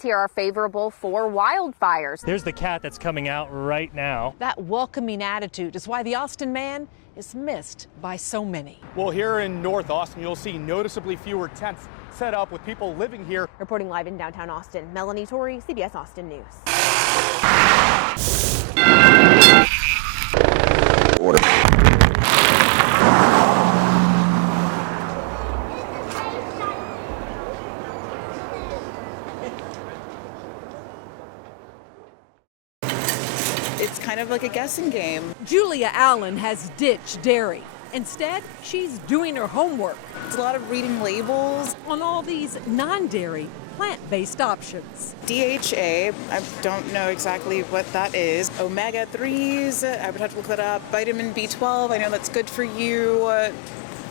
conditions here are favorable for wildfires. There's the cat that's coming out right now. That welcoming attitude is why the Austin man is missed by so many. Well, here in North Austin, you'll see noticeably fewer tents set up with people living here. Reporting live in downtown Austin, Melanie Torrey, CBS Austin News. Order. It's kind of like a guessing game. Julia Allen has ditched dairy. Instead, she's doing her homework. It's a lot of reading labels. On all these non-dairy, plant-based options. DHA, I don't know exactly what that is. Omega-3s, I would have to look that up. Vitamin B12, I know that's good for you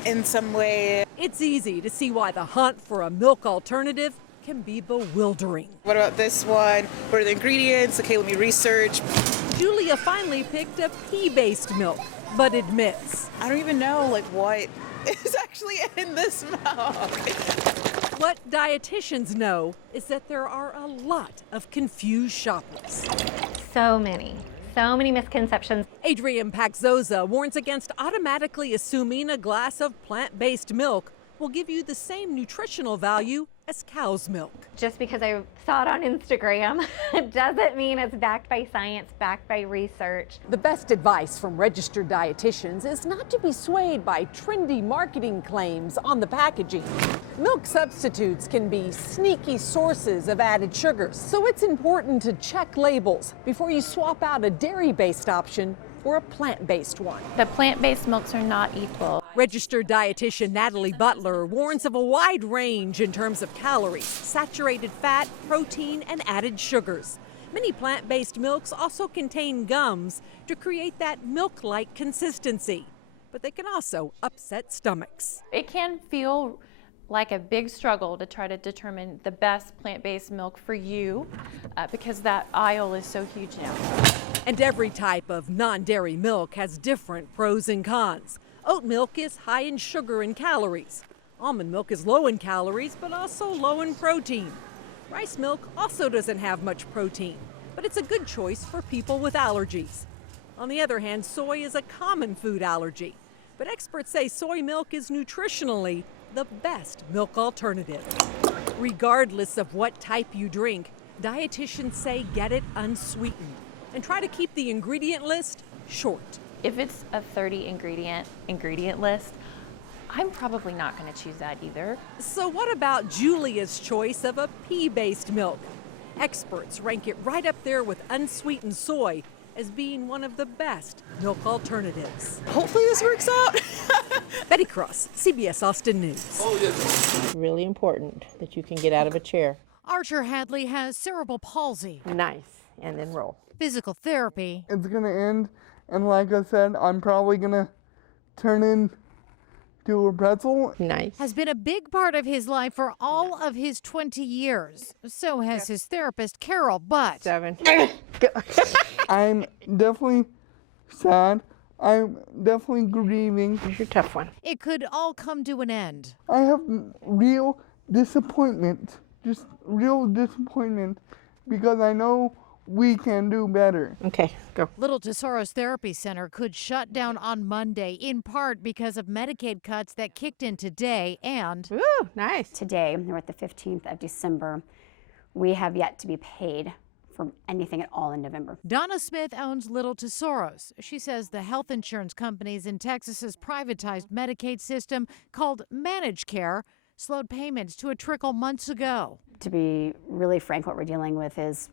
in some way. It's easy to see why the hunt for a milk alternative can be bewildering. What about this one? What are the ingredients? Okay, let me research. Julia finally picked a pea-based milk, but admits I don't even know what is actually in this milk. what dietitians know is that there are a lot of confused shoppers. So many misconceptions. Adrienne Paxoza warns against automatically assuming a glass of plant-based milk will give you the same nutritional value as cow's milk. Just because I saw it on Instagram doesn't mean it's backed by science, backed by research. The best advice from registered dietitians is not to be swayed by trendy marketing claims on the packaging. Milk substitutes can be sneaky sources of added sugars, so it's important to check labels before you swap out a dairy-based option for a plant-based one. The plant-based milks are not equal. Registered dietitian Natalie Butler warns of a wide range in terms of calories, saturated fat, protein, and added sugars. Many plant-based milks also contain gums to create that milk-like consistency, but they can also upset stomachs. It can feel like a big struggle to try to determine the best plant-based milk for you because that aisle is so huge now. And every type of non-dairy milk has different pros and cons. Oat milk is high in sugar and calories. Almond milk is low in calories, but also low in protein. Rice milk also doesn't have much protein, but it's a good choice for people with allergies. On the other hand, soy is a common food allergy, but experts say soy milk is nutritionally the best milk alternative. Regardless of what type you drink, dietitians say get it unsweetened and try to keep the ingredient list short. If it's a 30 ingredient list, I'm probably not going to choose that either. So what about Julia's choice of a pea-based milk? Experts rank it right up there with unsweetened soy as being one of the best milk alternatives. Hopefully this works out. Betty Cross, CBS Austin News. It's really important that you can get out of a chair. Archer Hadley has cerebral palsy. Nice, and then roll. Physical therapy. It's gonna end, and like I said, I'm probably gonna turn into a pretzel. Nice. Has been a big part of his life for all of his 20 years. So has his therapist, Carol, but 7. I'm definitely sad. I'm definitely grieving. Here's your tough one. it could all come to an end. I have real disappointment, just real disappointment, because I know we can do better. Okay, go. Little Tesoros Therapy Center could shut down on Monday, in part because of Medicaid cuts that kicked in today and... Ooh, nice. Today, we're at the 15th of December. We have yet to be paid for anything at all in November. Donna Smith owns Little Tesoros. She says the health insurance companies in Texas's privatized Medicaid system called Managed Care slowed payments to a trickle months ago. To be really frank, what we're dealing with is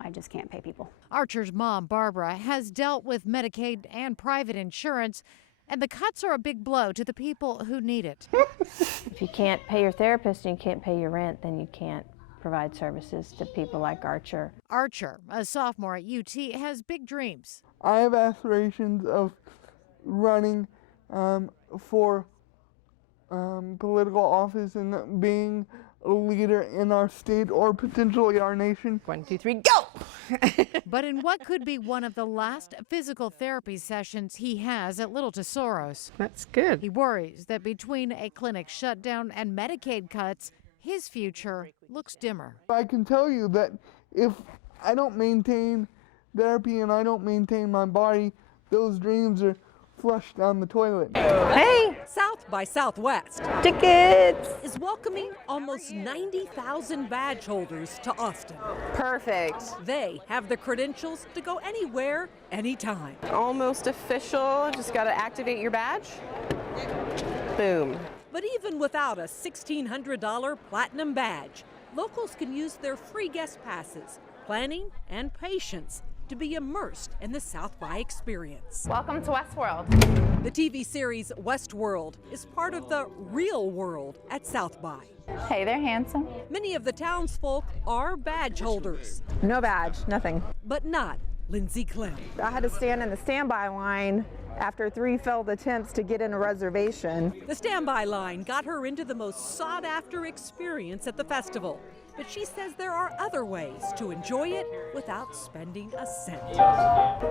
I just can't pay people. Archer's mom, Barbara, has dealt with Medicaid and private insurance, and the cuts are a big blow to the people who need it. If you can't pay your therapist and you can't pay your rent, then you can't provide services to people like Archer. Archer, a sophomore at UT, has big dreams. I have aspirations of running for political office and being a leader in our state or potentially our nation. 1, 2, 3, go! But in what could be one of the last physical therapy sessions he has at Little Tesoros. That's good. He worries that between a clinic shutdown and Medicaid cuts, his future looks dimmer. I can tell you that if I don't maintain therapy and I don't maintain my body, those dreams are flushed down the toilet. Hey! South by Southwest Tickets! is welcoming almost 90,000 badge holders to Austin. Perfect. They have the credentials to go anywhere, anytime. Almost official. Just got to activate your badge. Boom. But even without a $1,600 platinum badge, locals can use their free guest passes, planning, and patience to be immersed in the South by experience. Welcome to Westworld. The TV series Westworld is part of the real world at South by. Hey, they're handsome. Many of the townsfolk are badge holders, No badge, nothing. but not Lindsay Clem. I had to stand in the standby line after 3 failed attempts to get in a reservation. The standby line got her into the most sought-after experience at the festival. But she says there are other ways to enjoy it without spending a cent.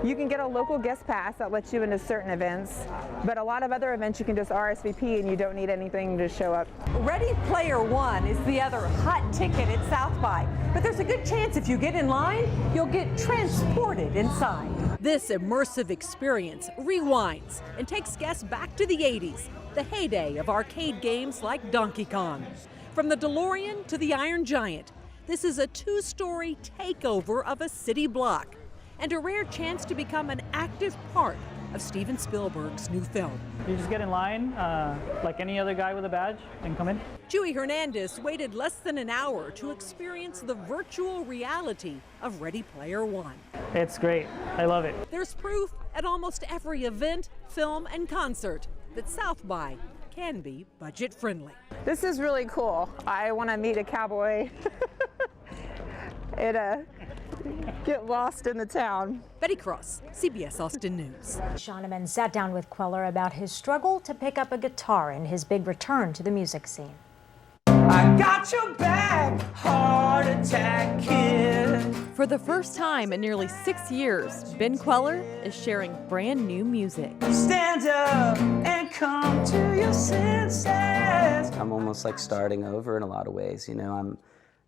You can get a local guest pass that lets you into certain events, but a lot of other events you can just RSVP and you don't need anything to show up. Ready Player One is the other hot ticket at South by, but there's a good chance if you get in line, you'll get transported inside. This immersive experience rewinds and takes guests back to the 80s, the heyday of arcade games like Donkey Kong. From the DeLorean to the Iron Giant, this is a 2-story takeover of a city block and a rare chance to become an active part of Steven Spielberg's new film. You just get in line like any other guy with a badge and come in. Joey Hernandez waited less than an hour to experience the virtual reality of Ready Player One. It's great. I love it. There's proof at almost every event, film, and concert that South by can be budget friendly. This is really cool. I want to meet a cowboy and get lost in the town. Betty Cross, CBS Austin News. Shoneman sat down with Queller about his struggle to pick up a guitar and his big return to the music scene. I got your back, heart attack kid. For the first time in nearly 6 years, Ben Queller is sharing brand new music. Stand up and come to your senses. I'm almost like starting over in a lot of ways. You know,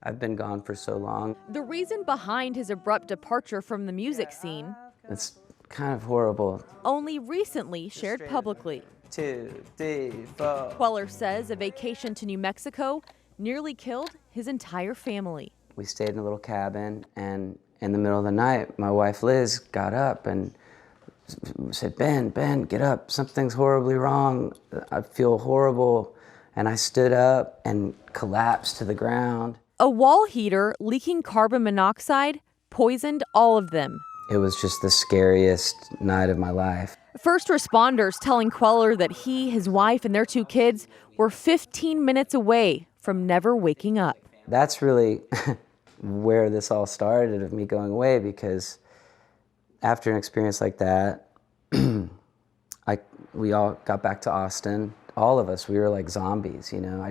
I've been gone for so long. The reason behind his abrupt departure from the music scene, It's kind of horrible. only recently shared publicly. 2, 3, 4. Queller says a vacation to New Mexico nearly killed his entire family. We stayed in a little cabin, and in the middle of the night, my wife Liz got up and said, Ben, get up. Something's horribly wrong. I feel horrible. And I stood up and collapsed to the ground. A wall heater leaking carbon monoxide poisoned all of them. It was just the scariest night of my life. First responders telling Queller that he, his wife, and their 2 kids were 15 minutes away from never waking up. That's really where this all started, of me going away, because after an experience like that, we all got back to Austin. All of us, we were like zombies, you know.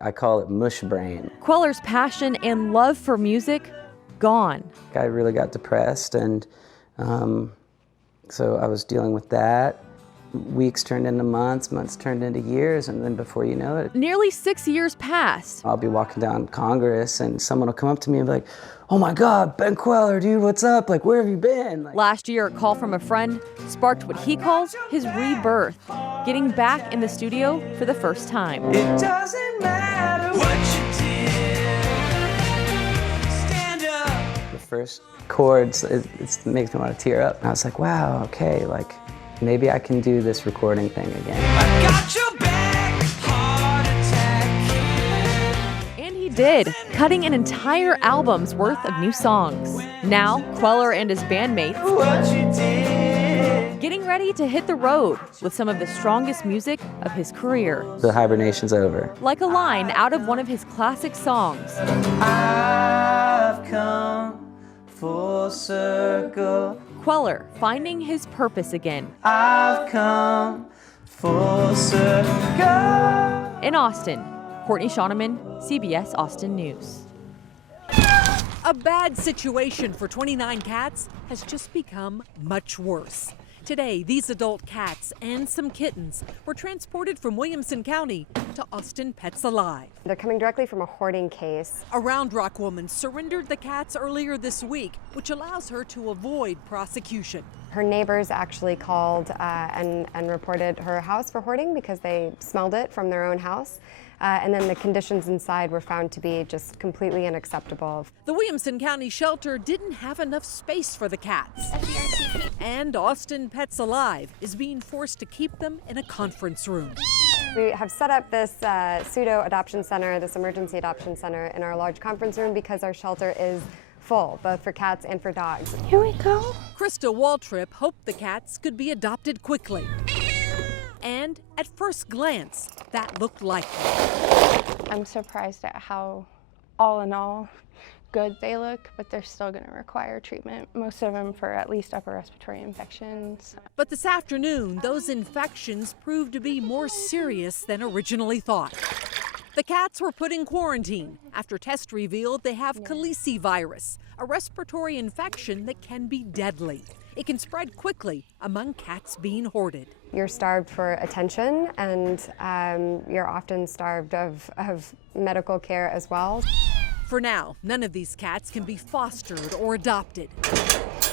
I call it mush brain. Queller's passion and love for music, gone. I really got depressed, and so I was dealing with that. Weeks turned into months, months turned into years, and then before you know it, Nearly 6 years passed. I'll be walking down Congress and someone will come up to me and be like, oh my God, Ben Queller, dude, what's up? Like, where have you been? Like, Last year, a call from a friend sparked what he calls his rebirth, getting back in the studio for the first time. It doesn't matter what you did. Stand up. the first chords, it makes me want to tear up. And I was like, wow, okay, like, maybe I can do this recording thing again. I got your back, heart attack. And he did, cutting an entire album's worth of new songs. Now, Queller and his bandmates What you did. getting ready to hit the road with some of the strongest music of his career. The hibernation's over. Like a line out of one of his classic songs. I've come full circle. Queller finding his purpose again. I've come full circle. In Austin, Courtney Shoneman, CBS Austin News. A bad situation for 29 cats has just become much worse. Today, these adult cats and some kittens were transported from Williamson County to Austin Pets Alive. They're coming directly from a hoarding case. A Round Rock woman surrendered the cats earlier this week, which allows her to avoid prosecution. Her neighbors actually called and reported her house for hoarding because they smelled it from their own house. And then the conditions inside were found to be just completely unacceptable. The Williamson County shelter didn't have enough space for the cats. And Austin Pets Alive is being forced to keep them in a conference room. We have set up this pseudo adoption center, this emergency adoption center in our large conference room because our shelter is full, both for cats and for dogs. Here we go. Krista Waltrip hoped the cats could be adopted quickly. And at first glance, that looked likely. I'm surprised at how, all in all, good they look, but they're still going to require treatment, most of them for at least upper respiratory infections. But this afternoon, those infections proved to be more serious than originally thought. The cats were put in quarantine after tests revealed they have calicivirus, a respiratory infection that can be deadly. It can spread quickly among cats being hoarded. You're starved for attention, and you're often starved of medical care as well. For now, none of these cats can be fostered or adopted.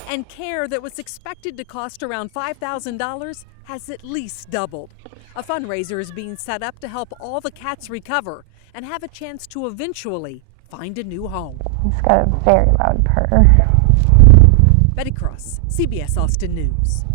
And care that was expected to cost around $5,000 has at least doubled. A fundraiser is being set up to help all the cats recover and have a chance to eventually find a new home. He's got a very loud purr. Betty Cross, CBS Austin News.